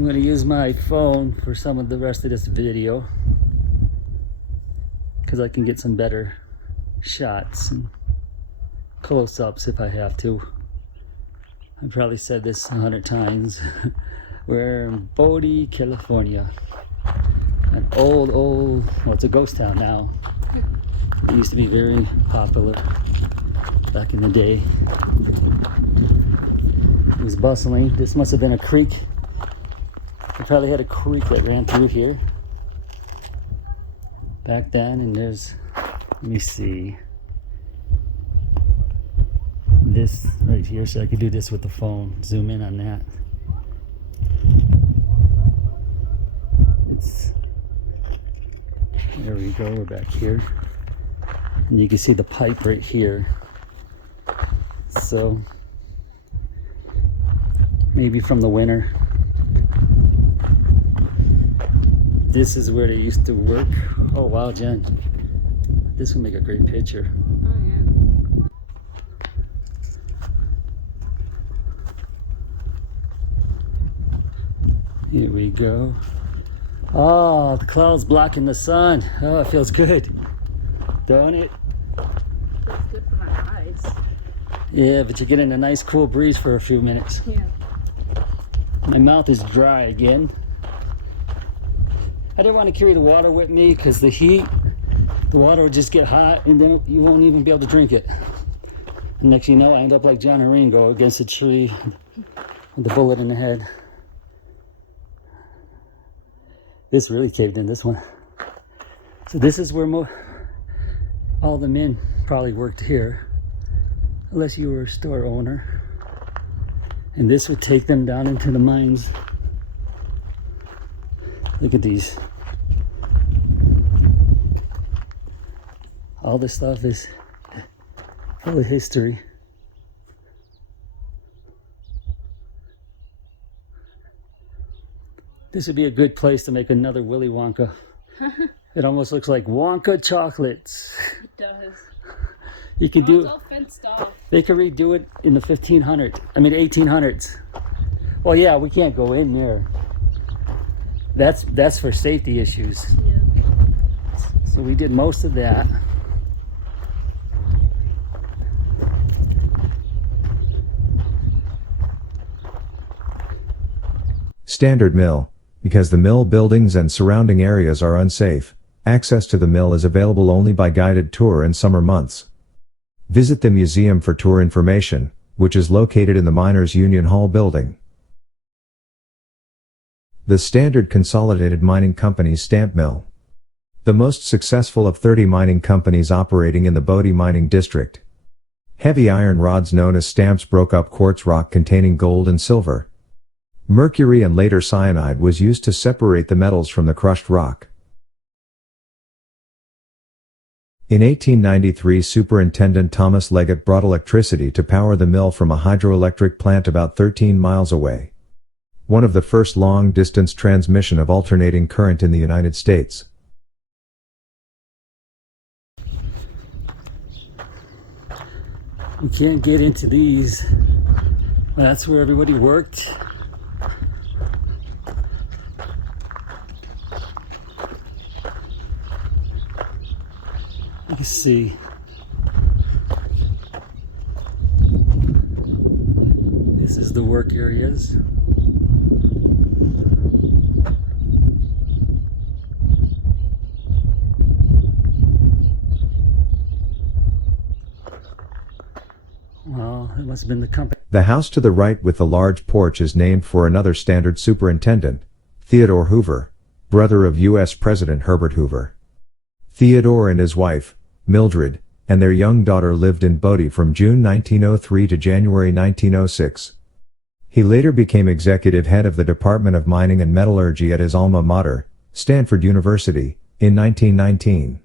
I'm going to use my phone for some of the rest of this video because I can get some better shots and close-ups if I have to. I've probably said this 100 times. We're in Bodie, California. An old, well, it's a ghost town now. It used to be very popular back in the day. It was bustling. This must have been a creek. They probably had a creek that ran through here back then. And there's, let me see, this right here. So I could do this with the phone. Zoom in on that. It's, there we go. We're back here. And you can see the pipe right here. So maybe from the winter. This is where they used to work. Oh wow, Jen. This would make a great picture. Oh yeah. Here we go. Oh, the clouds blocking the sun. Oh, it feels good. Don't it? Feels good for my eyes. Yeah, but you're getting a nice cool breeze for a few minutes. Yeah. My mouth is dry again. I didn't want to carry the water with me because the heat, the water would just get hot and then you won't even be able to drink it. And next thing you know, I end up like John and Ringo against a tree with the bullet in the head. This really caved in, this one. So this is where all the men probably worked here, unless you were a store owner. And this would take them down into the mines. Look at these. All this stuff is full of history. This would be a good place to make another Willy Wonka. It almost looks like Wonka chocolates. It does. You could do. It's all fenced off. They could redo it in the 1500s. I mean 1800s. Well, yeah, we can't go in there. That's for safety issues. Yeah. So we did most of that. Standard mill. Because the mill buildings and surrounding areas are unsafe, access to the mill is available only by guided tour in summer months. Visit the museum for tour information, which is located in the Miners Union Hall building. The Standard Consolidated Mining Company's stamp mill. The most successful of 30 mining companies operating in the Bodie mining district. Heavy iron rods known as stamps broke up quartz rock containing gold and silver. Mercury and later cyanide was used to separate the metals from the crushed rock. In 1893, Superintendent Thomas Leggett brought electricity to power the mill from a hydroelectric plant about 13 miles away. One of the first long-distance transmission of alternating current in the United States. We can't get into these. Well, that's where everybody worked. You can see. This is the work areas. Well, it must have been the company. The house to the right with the large porch is named for another Standard superintendent, Theodore Hoover, brother of U.S. President Herbert Hoover. Theodore and his wife, Mildred, and their young daughter lived in Bodie from June 1903 to January 1906. He later became executive head of the Department of Mining and Metallurgy at his alma mater, Stanford University, in 1919.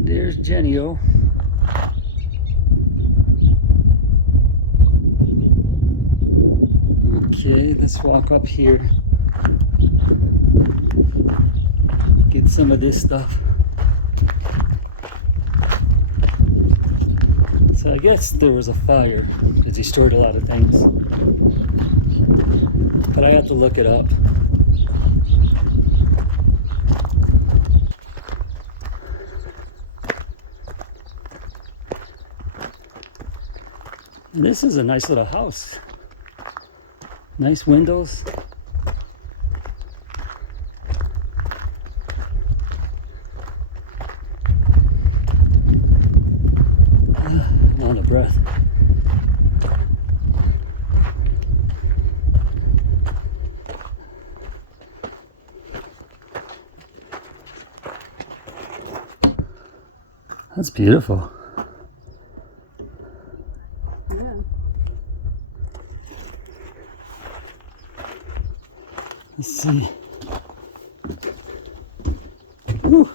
There's Genio. Okay, let's walk up here. get some of this stuff. So I guess there was a fire because he stored a lot of things. But I have to look it up. And this is a nice little house. Nice windows. I'm out of breath. That's beautiful. Yeah. Let's see. Woo.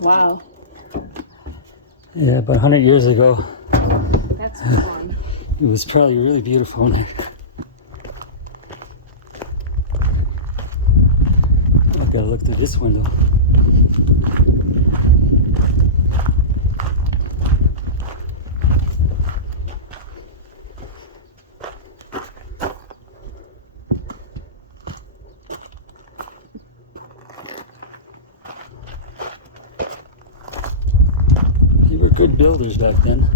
Wow. Yeah, about 100 years ago, That's fun. it was probably really beautiful in there. I gotta look through this window. They were good builders back then.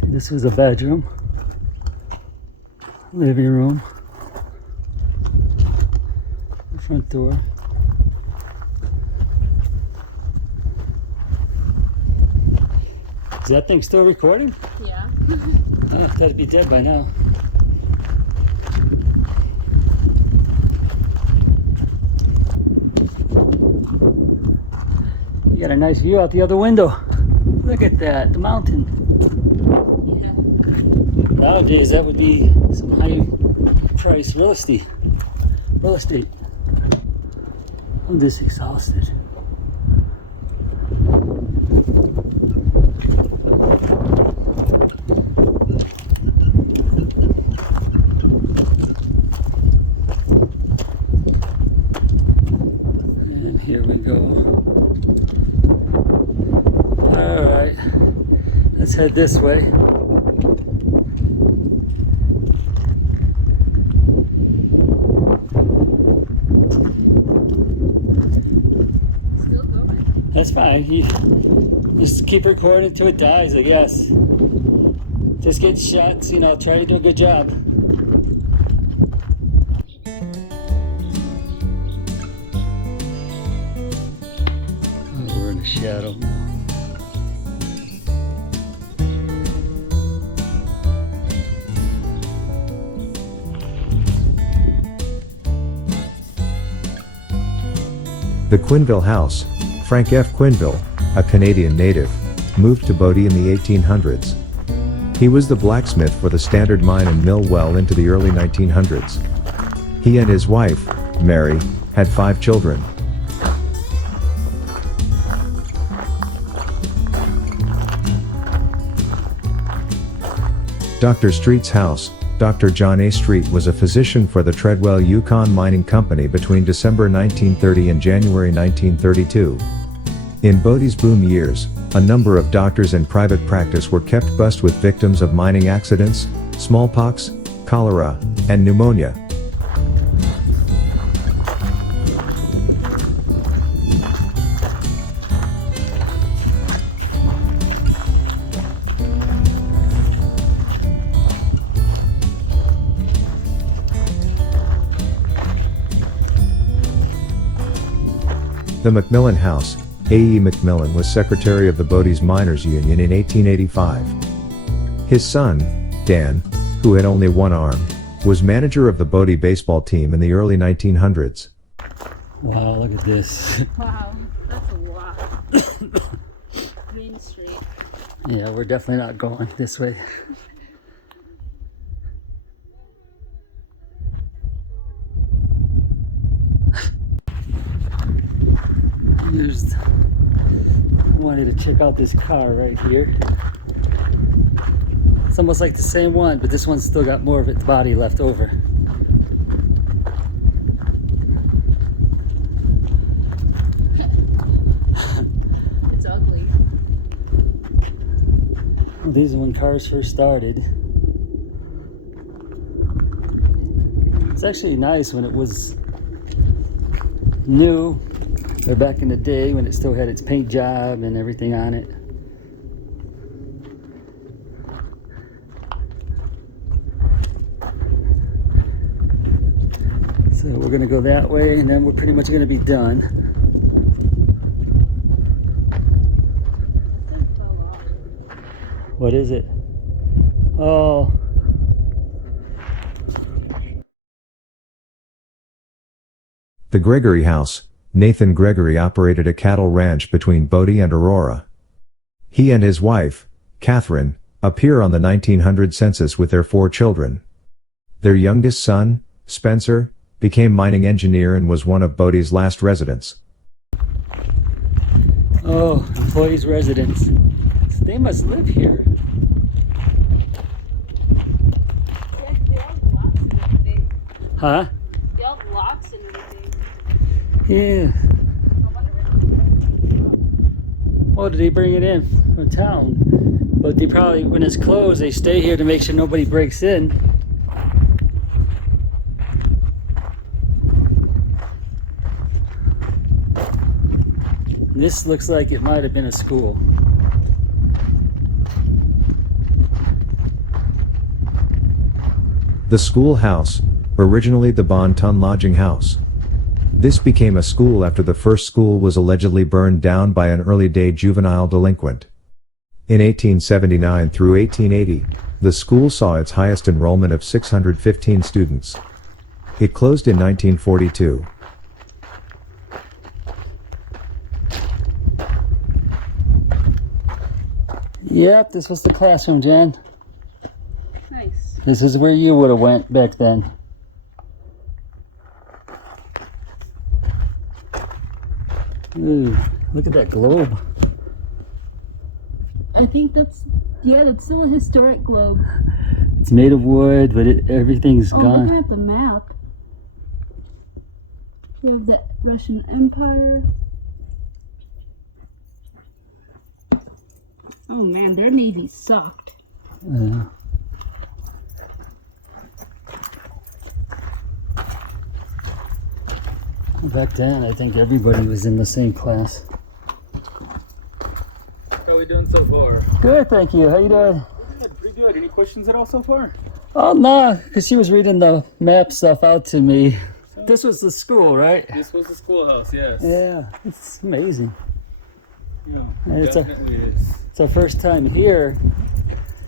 See, this was a bedroom, living room, the front door. Is that thing still recording? Yeah. Oh, I thought it'd be dead by now. You got a nice view out the other window. Look at that, the mountain. Yeah. Nowadays, that would be some high price real estate. I'm just exhausted. And here we go. All right, let's head this way. Still going. That's fine. You just keep recording until it dies, I guess. Just get shots, you know, try to do a good job. Oh, we're in the shadow. The Quinville House. Frank F. Quinville, a Canadian native, moved to Bodie in the 1800s. He was the blacksmith for the Standard Mine and Mill well into the early 1900s. He and his wife, Mary, had 5 children. Dr. Street's house. Dr. John A. Street was a physician for the Treadwell Yukon Mining Company between December 1930 and January 1932. In Bodie's boom years, a number of doctors in private practice were kept bust with victims of mining accidents, smallpox, cholera, and pneumonia. The Macmillan House. A.E. Macmillan was secretary of the Bodie's Miners Union in 1885. His son, Dan, who had only one arm, was manager of the Bodie baseball team in the early 1900s. Wow, look at this. Wow. That's a lot. Main Street. Yeah, we're definitely not going this way. Here's, I wanted to check out this car right here. It's almost like the same one, but this one's still got more of its body left over. It's ugly. Well, these are when cars first started. It's actually nice when it was new, or back in the day when it still had its paint job and everything on it. So we're gonna go that way and then we're pretty much gonna be done. What is it? Oh. The Gregory House. Nathan Gregory operated a cattle ranch between Bodie and Aurora. He and his wife, Catherine, appear on the 1900 census with their 4 children. Their youngest son, Spencer, became mining engineer and was one of Bodie's last residents. Oh, employees' residence. So they must live here. Yeah, they all have locks and everything. Huh? They all have locks and everything. Yeah. I wonder where Oh, did they bring it in from town? But they probably, when it's closed, they stay here to make sure nobody breaks in. This looks like it might have been a school. The schoolhouse, originally the Bon Ton Lodging House. This became a school after the first school was allegedly burned down by an early-day juvenile delinquent. In 1879 through 1880, the school saw its highest enrollment of 615 students. It closed in 1942. Yep, this was the classroom, Jan. Nice. This is where you would have went back then. Ooh, look at that globe. I think that's still a historic globe. It's made of wood, but everything's Looking gone. at the map, we have the Russian Empire. Oh man, their navy sucked. Yeah. Back then, I think everybody was in the same class. How are we doing so far? Good, thank you. How you doing? Good, pretty good. Any questions at all so far? Oh, no, because she was reading the map stuff out to me. This was the school, right? This was the schoolhouse, yes. Yeah, it's amazing. Yeah, It's definitely it is. It's our first time here.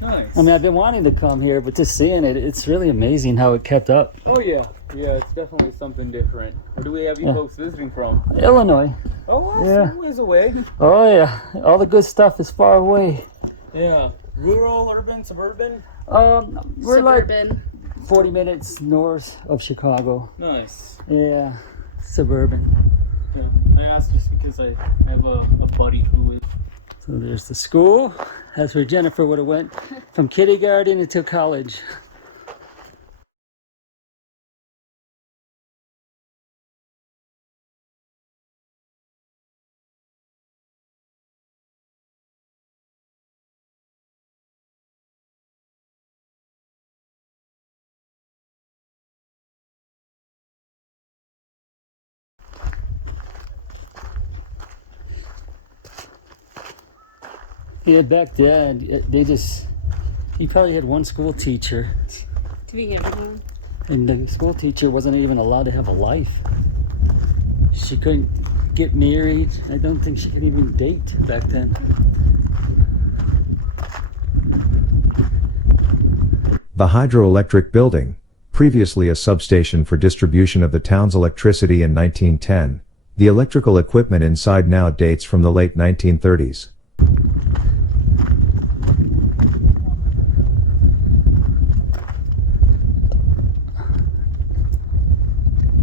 Nice. I mean, I've been wanting to come here, but just seeing it, it's really amazing how it kept up. Oh yeah, yeah, it's definitely something different. Where do we have you Yeah. folks visiting from? Illinois. Oh, well, Yeah. some ways away. Oh, yeah. All the good stuff is far away. Yeah. Rural, urban, suburban? We're like Suburban. 40 minutes north of Chicago. Nice. Yeah, suburban. Yeah. I asked just because I have a buddy who is. So there's the school. That's where Jennifer would have went from kindergarten until college. Yeah, back then, he probably had one school teacher, To be everyone. and the school teacher wasn't even allowed to have a life. She couldn't get married. I don't think she could even date back then. The Hydroelectric Building, previously a substation for distribution of the town's electricity in 1910, the electrical equipment inside now dates from the late 1930s.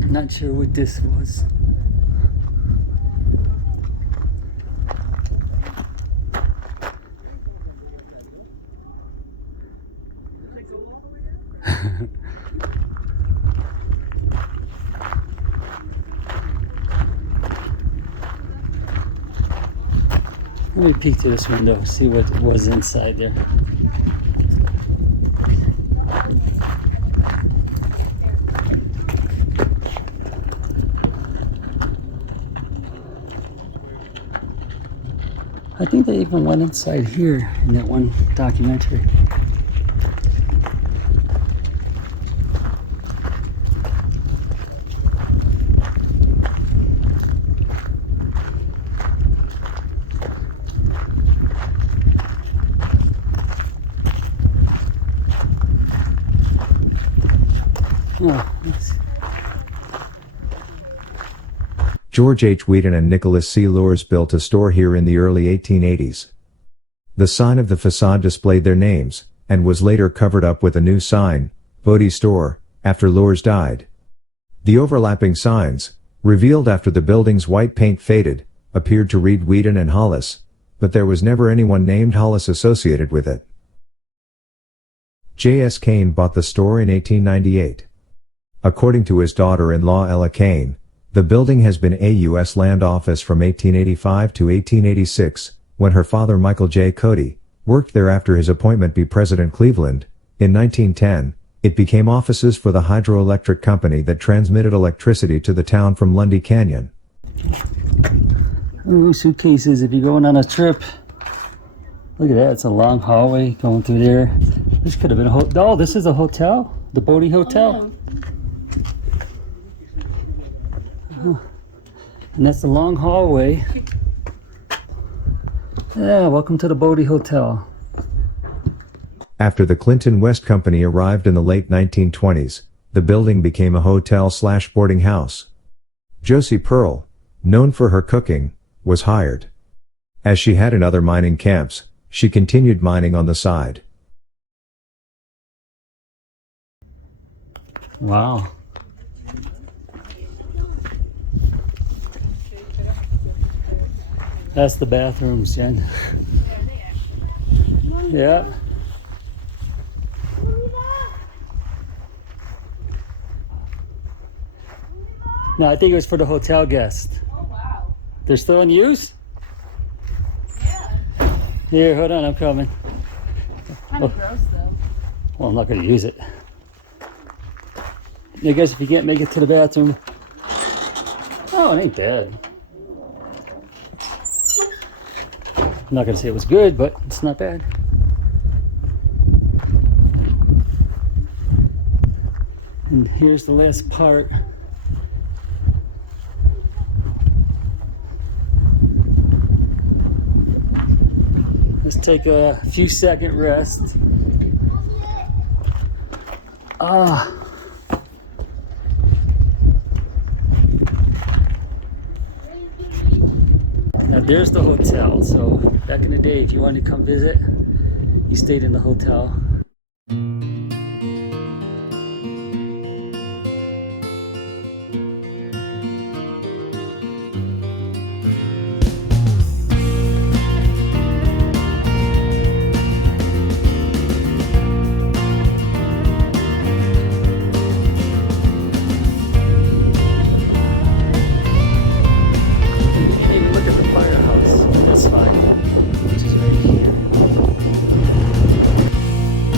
Not sure what this was. Let me peek through this window, see what was inside there. I think they even went inside here in that one documentary. Oh, nice. George H. Whedon and Nicholas C. Lors built a store here in the early 1880s. The sign of the facade displayed their names, and was later covered up with a new sign, Bodhi Store, after Lors died. The overlapping signs, revealed after the building's white paint faded, appeared to read Whedon and Hollis, but there was never anyone named Hollis associated with it. J.S. Kane bought the store in 1898. According to his daughter-in-law Ella Kane, the building has been a U.S. land office from 1885 to 1886, when her father Michael J. Cody worked there after his appointment be President Cleveland. In 1910, it became offices for the hydroelectric company that transmitted electricity to the town from Lundy Canyon. Ooh, suitcases if you're going on a trip. Look at that, it's a long hallway going through there. This could have been a hotel. Oh, this is a hotel? The Bodhi Hotel? And that's the long hallway. Yeah, welcome to the Bodhi Hotel. After the Clinton West Company arrived in the late 1920s, the building became a hotel/boarding house. Josie Pearl, known for her cooking, was hired. As she had in other mining camps, she continued mining on the side. Wow. That's the bathrooms, Jen. Yeah. No, I think it was for the hotel guest. Oh, wow. They're still in use? Yeah. Here, hold on, I'm coming. Kind of gross, though. Well, I'm not going to use it. I guess if you can't make it to the bathroom. Oh, it ain't bad. I'm not going to say it was good, but it's not bad. And here's the last part. Let's take a few second rest. Now there's the hotel. So back in the day, if you wanted to come visit, you stayed in the hotel.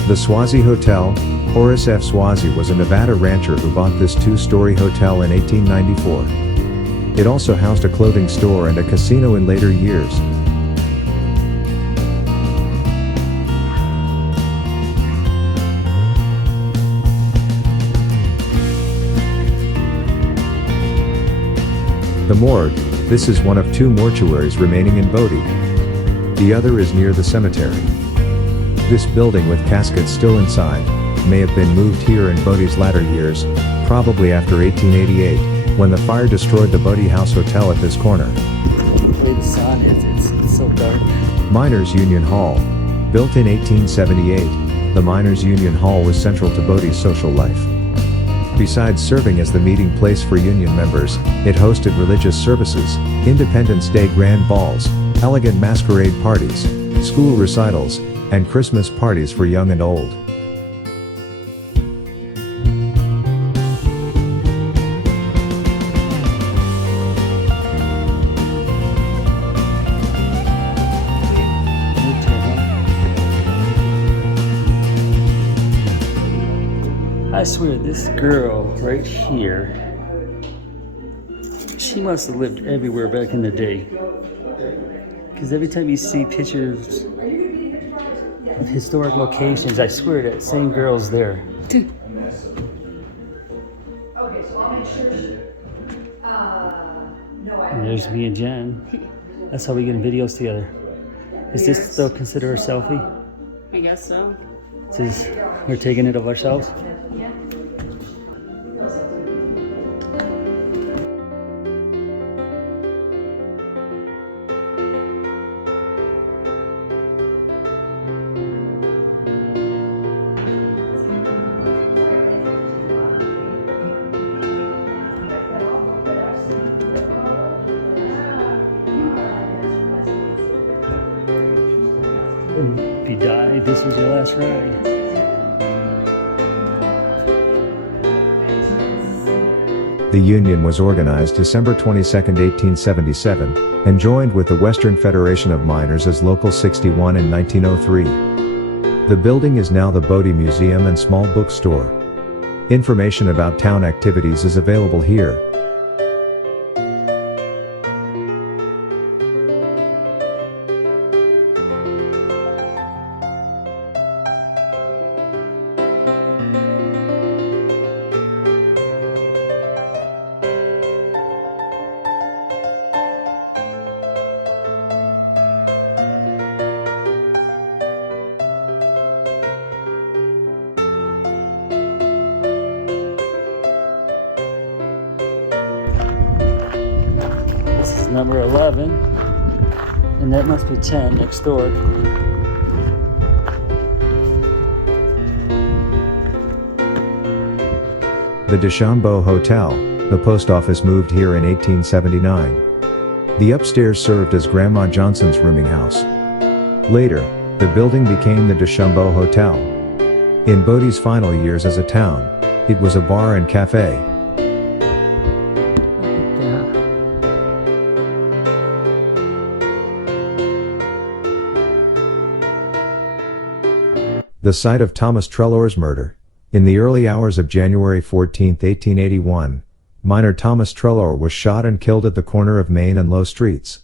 The Swazi Hotel. Horace F. Swazi was a Nevada rancher who bought this two-story hotel in 1894. It also housed a clothing store and a casino in later years. The Morgue. This is one of two mortuaries remaining in Bodie. The other is near the cemetery. This building with caskets still inside may have been moved here in Bodie's latter years, probably after 1888, when the fire destroyed the Bodhi House Hotel at this corner. The way the sun is, it's so dark. Miners Union Hall. Built in 1878, the Miners Union Hall was central to Bodie's social life. Besides serving as the meeting place for union members, it hosted religious services, Independence Day grand balls, elegant masquerade parties, school recitals, and Christmas parties for young and old. I swear, this girl right here, she must have lived everywhere back in the day. Because every time you see pictures of historic locations, I swear that same girl's there. Okay, so I'll make sure. No, I And there's me and Jen. That's how we get in videos together. Is this still considered a selfie? I guess so. This is, we're taking it of ourselves? Yeah. If you die, this is your last ride. The Union was organized December 22, 1877, and joined with the Western Federation of Miners as Local 61 in 1903. The building is now the Bodhi Museum and small bookstore. Information about town activities is available here. This is number 11, and that must be 10 next door. The Deschambault Hotel, the post office moved here in 1879. The upstairs served as Grandma Johnson's rooming house. Later, the building became the Deschambault Hotel. In Bodhi's final years as a town, it was a bar and cafe. The site of Thomas Trelaw's murder. In the early hours of January 14, 1881, miner Thomas Trelaw was shot and killed at the corner of Main and Low Streets.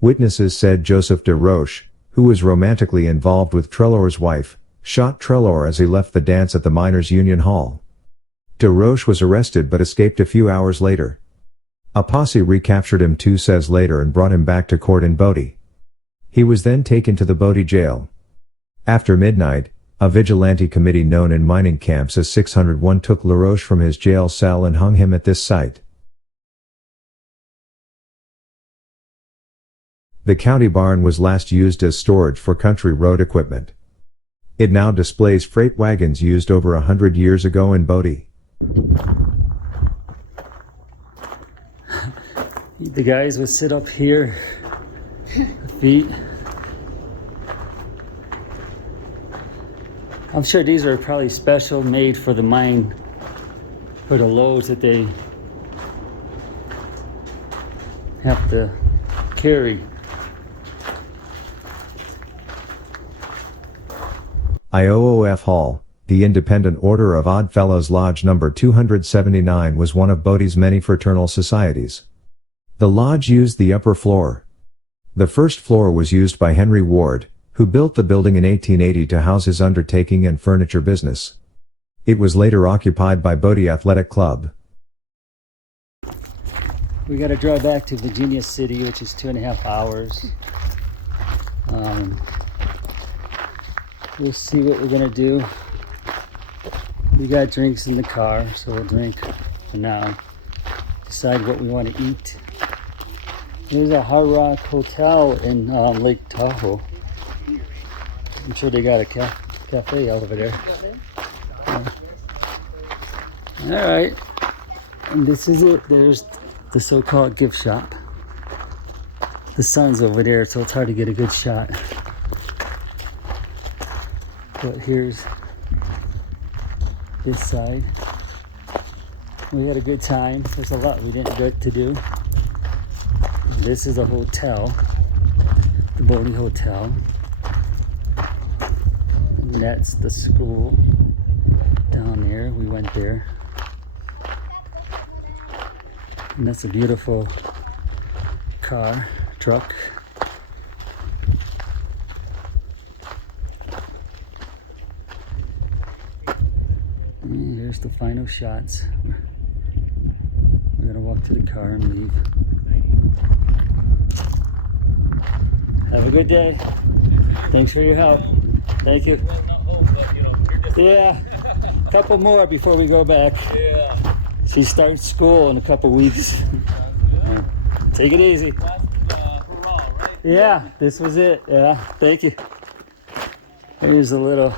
Witnesses said Joseph de Roche, who was romantically involved with Trelaw's wife, shot Trelaw as he left the dance at the Miners' Union Hall. De Roche was arrested but escaped a few hours later. A posse recaptured him 2 says later and brought him back to court in Bodie. He was then taken to the Bodie jail. After midnight, a vigilante committee known in mining camps as 601 took LaRoche from his jail cell and hung him at this site. The county barn was last used as storage for country road equipment. It now displays freight wagons used over 100 years ago in Bodie. The guys would sit up here, feet. I'm sure these are probably special made for the mine, for the loads that they have to carry. IOOF Hall, the Independent Order of Odd Fellows Lodge No. 279 was one of Bodie's many fraternal societies. The lodge used the upper floor. The first floor was used by Henry Ward, who built the building in 1880 to house his undertaking and furniture business. It was later occupied by Bodie Athletic Club. We got to drive back to Virginia City, which is 2.5 hours. We'll see what we're gonna do. We got drinks in the car, so we'll drink for now. Decide what we want to eat. There's a Hard Rock Hotel in Lake Tahoe. I'm sure they got a cafe over there. All right, and this is it. There's the so-called gift shop. The sun's over there, so it's hard to get a good shot. But here's this side. We had a good time. There's a lot we didn't get to do. This is a hotel, the Bodhi Hotel. And that's the school. down there. We went there. And that's a beautiful truck. And here's the final shots. We're gonna walk to the car and leave. Have a good day. Thanks for your help. Thank you. Yeah, a couple more before we go back. Yeah. She starts school in a couple weeks. Yeah. Take it easy. Hurrah, right? Yeah, this was it. Yeah, thank you. Here's a little.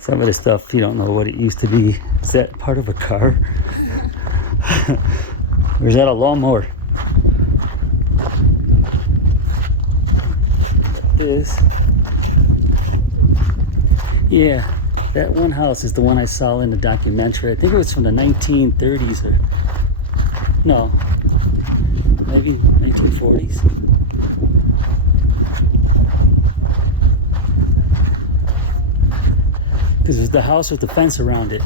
Some of the stuff you don't know what it used to be. Is that part of a car? Or is that a lawnmower? This. Yeah, that one house is the one I saw in the documentary. I think it was from the 1930s or no, maybe 1940s. Because it was the house with the fence around it.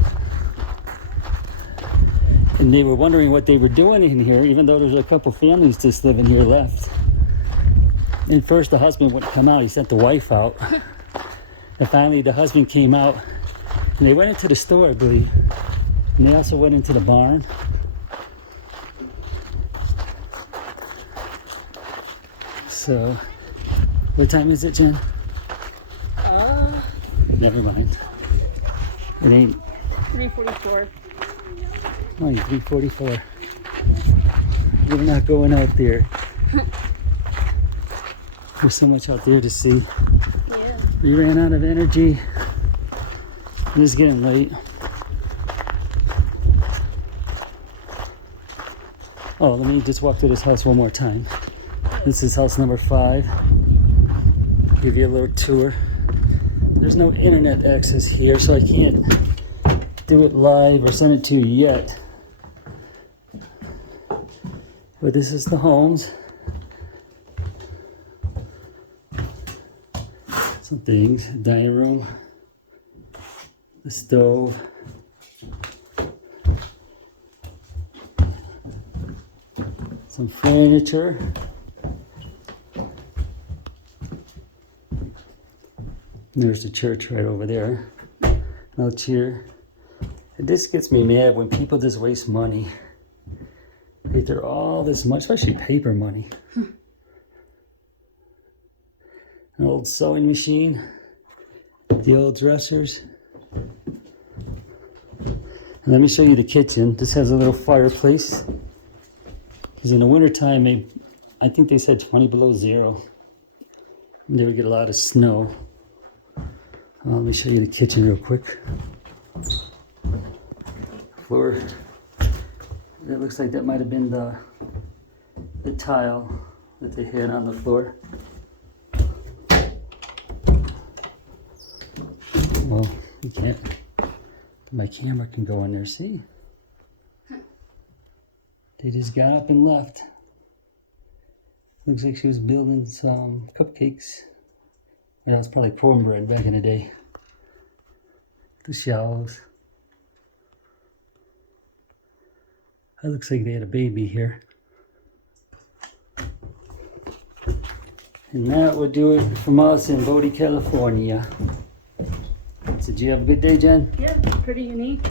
And they were wondering what they were doing in here, even though there's a couple families just living here left. And first the husband wouldn't come out, he sent the wife out. And finally the husband came out and they went into the store, I believe. And they also went into the barn. So, what time is it, Jen? Never mind. It ain't 3:44. only 3:44. We're not going out there. There's so much out there to see. Yeah. We ran out of energy. It's getting late. Oh, let me just walk through this house one more time. This is house number 5. Give you a little tour. There's no internet access here, so I can't do it live or send it to you yet. But this is the homes. Some things, dining room, the stove, some furniture. There's the church right over there. Another chair. And this gets me mad when people just waste money. They throw all this money, especially paper money. An old sewing machine. The old dressers. And let me show you the kitchen. This has a little fireplace. Because in the wintertime, I think they said 20 below zero. And they would get a lot of snow. Let me show you the kitchen real quick. Floor. It looks like that might have been the tile that they had on the floor. Well, you can't. My camera can go in there. See? They just got up and left. Looks like she was building some cupcakes. Yeah, it was probably cornbread back in the day. The shelves. That looks like they had a baby here. And that would do it from us in Bodie, California. So did you have a good day, Jen? Yeah, pretty unique.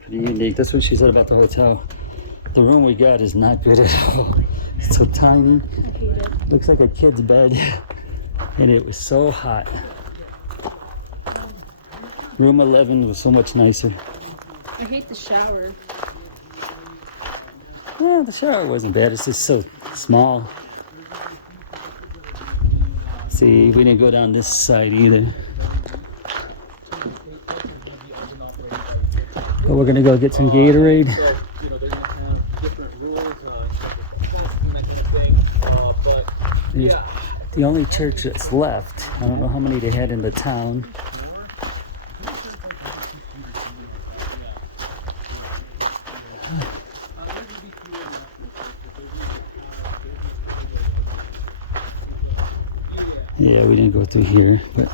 Pretty unique. That's what she said about the hotel. The room we got is not good at all. It's so tiny. I hate it. Looks like a kid's bed. And it was so hot. Room 11 was so much nicer. I hate the shower. Yeah, the shower wasn't bad. It's just so small. See, we didn't go down this side either. But we're gonna go get some Gatorade. So, you know, they're gonna have different rules, tests and that kind of thing. But There's yeah. the only church that's left. I don't know how many they had in the town. Yeah, we didn't go through here, but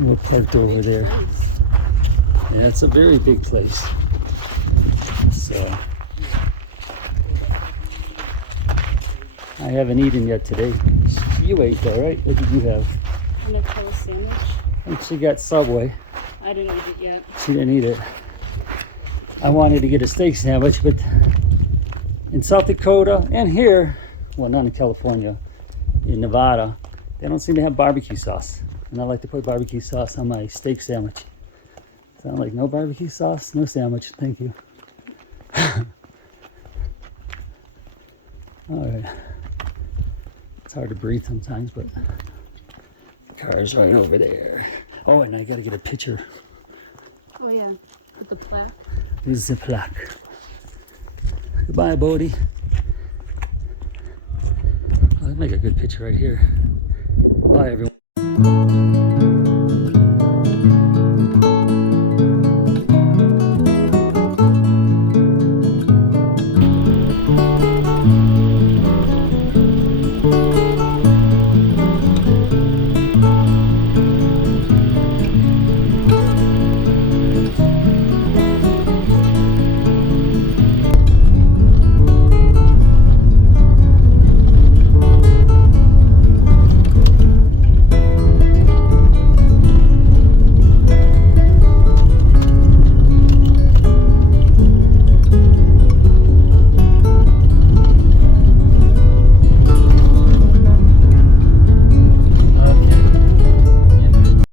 we're parked over there. Yeah, it's a very big place. So I haven't eaten yet today. You ate though, right? What did you have? And a toast sandwich. And she got Subway. I didn't eat it yet. She didn't eat it. I wanted to get a steak sandwich, but in South Dakota and here, well, not in California, in Nevada, they don't seem to have barbecue sauce. And I like to put barbecue sauce on my steak sandwich. So I'm like, no barbecue sauce, no sandwich, thank you. All right. It's hard to breathe sometimes, but the car's right over there. Oh, and I gotta get a picture. Oh yeah, with the plaque. This is the plaque. Goodbye, Bodie. I'll make a good picture right here. Bye, everyone.